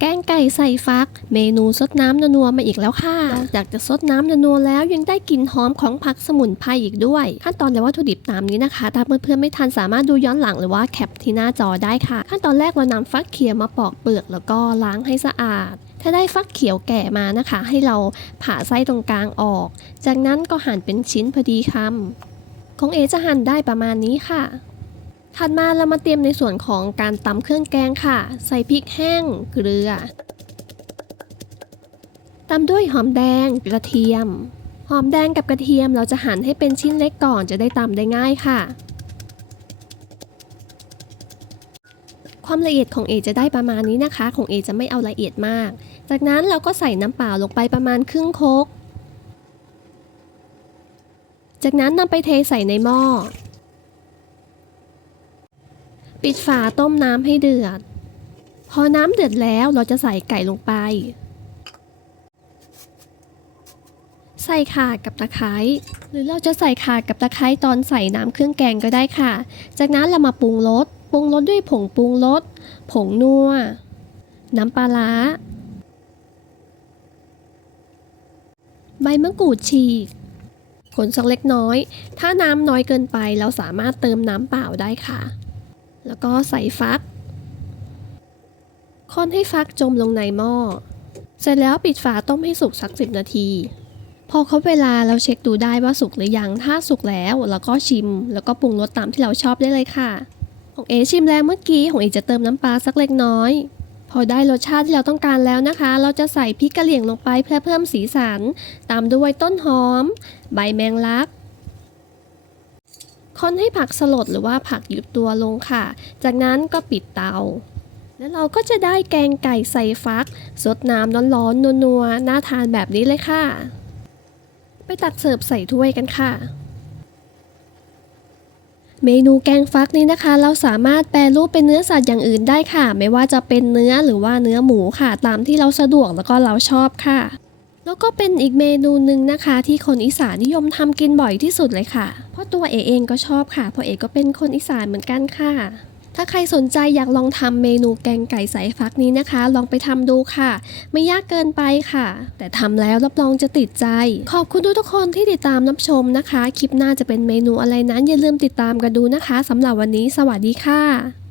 แกงไก่ใส่ฟัก เมนูซดน้ำนัวมาอีกแล้วค่ะ นอกจากจะซดน้ำนัวแล้วยังได้กลิ่นหอมของผักสมุนไพรอีกด้วย ขั้นตอนและวัตถุดิบตามนี้นะคะ ถ้าเพื่อนๆไม่ทันสามารถดูย้อนหลังหรือว่าแคปที่หน้าจอได้ค่ะ ขั้นตอนแรกเรานำฟักเขียวมาปอกเปลือกแล้วก็ล้างให้สะอาด ถ้าได้ฟักเขียวแก่มานะคะ ให้เราผ่าไส้ตรงกลางออก จากนั้นก็หั่นเป็นชิ้นพอดีคำของเอจะหั่นได้ประมาณนี้ค่ะ ถัดมาเรามาเตรียมในส่วนของการตำเครื่องแกงค่ะ ใส่พริกแห้ง เกลือตามด้วยหอมแดงกระเทียม หอมแดงกับกระเทียมเราจะหั่นให้เป็นชิ้นเล็กก่อนจะได้ตำได้ง่ายค่ะ ความละเอียดของเอจะได้ประมาณนี้นะคะ ของเอจะไม่เอาละเอียดมาก จากนั้นเราก็ใส่น้ำเปล่าลงไปประมาณครึ่งโคกจากนั้นนำไปเทใส่ในหม้อ ปิดฝาต้มน้ำให้เดือด พอน้ำเดือดแล้วเราจะใส่ไก่ลงไป ใส่ข่ากับตะไคร้หรือเราจะใส่ข่ากับตะไคร้ตอนใส่น้ำเครื่องแกงก็ได้ค่ะ จากนั้นเรามาปรุงรสปรุงรสด้วยผงปรุงรสผงนัวน้ำปลาร้าใบมะกรูดฉีกผลสักเล็กน้อย ถ้าน้ำน้อยเกินไปเราสามารถเติมน้ำเปล่าได้ค่ะ แล้วก็ใส่ฟักคนให้ฟักจมลงในหม้อ เสร็จแล้วปิดฝาต้มให้สุกสัก 10 นาที พอครบเวลาเราเช็คดูได้ว่าสุกหรือยัง ถ้าสุกแล้วเราก็ชิม แล้วก็ปรุงรสตามที่เราชอบได้เลยค่ะ ของเอชิมแล้วเมื่อกี้ของเอจะเติมน้ำปลาสักเล็กน้อย พอได้รสชาติที่เราต้องการแล้วนะคะ เราจะใส่พริกกะเหรี่ยงลงไปเพื่อเพิ่มสีสัน ตามด้วยต้นหอม ใบแมงลัก คนให้ผักสลดหรือว่าผักหยุดตัวลงค่ะ จากนั้นก็ปิดเตา แล้วเราก็จะได้แกงไก่ใส่ฟักสดน้ำร้อนๆนัวๆน่าทานแบบนี้เลยค่ะ ไปตักเสิร์ฟใส่ถ้วยกันค่ะเมนูแกงฟักนี้นะคะ เราสามารถแปรรูปเป็นเนื้อสัตว์อย่างอื่นได้ค่ะ ไม่ว่าจะเป็นเนื้อหรือว่าเนื้อหมูค่ะ ตามที่เราสะดวกแล้วก็เราชอบค่ะ แล้วก็เป็นอีกเมนูหนึ่งนะคะ ที่คนอีสานนิยมทำกินบ่อยที่สุดเลยค่ะ เพราะตัวเอเองก็ชอบค่ะเพราะเอก็เป็นคนอีสานเหมือนกันค่ะ ถ้าใครสนใจอยากลองทำเมนูแกงไก่ใส่ฟักนี้นะคะ ลองไปทำดูค่ะ ไม่ยากเกินไปค่ะ แต่ทำแล้วรับรองจะติดใจ ขอบคุณทุกคนที่ติดตามรับชมนะคะ คลิปหน้าจะเป็นเมนูอะไรนั้นอย่าลืมติดตามกันดูนะคะสำหรับวันนี้ สวัสดีค่ะ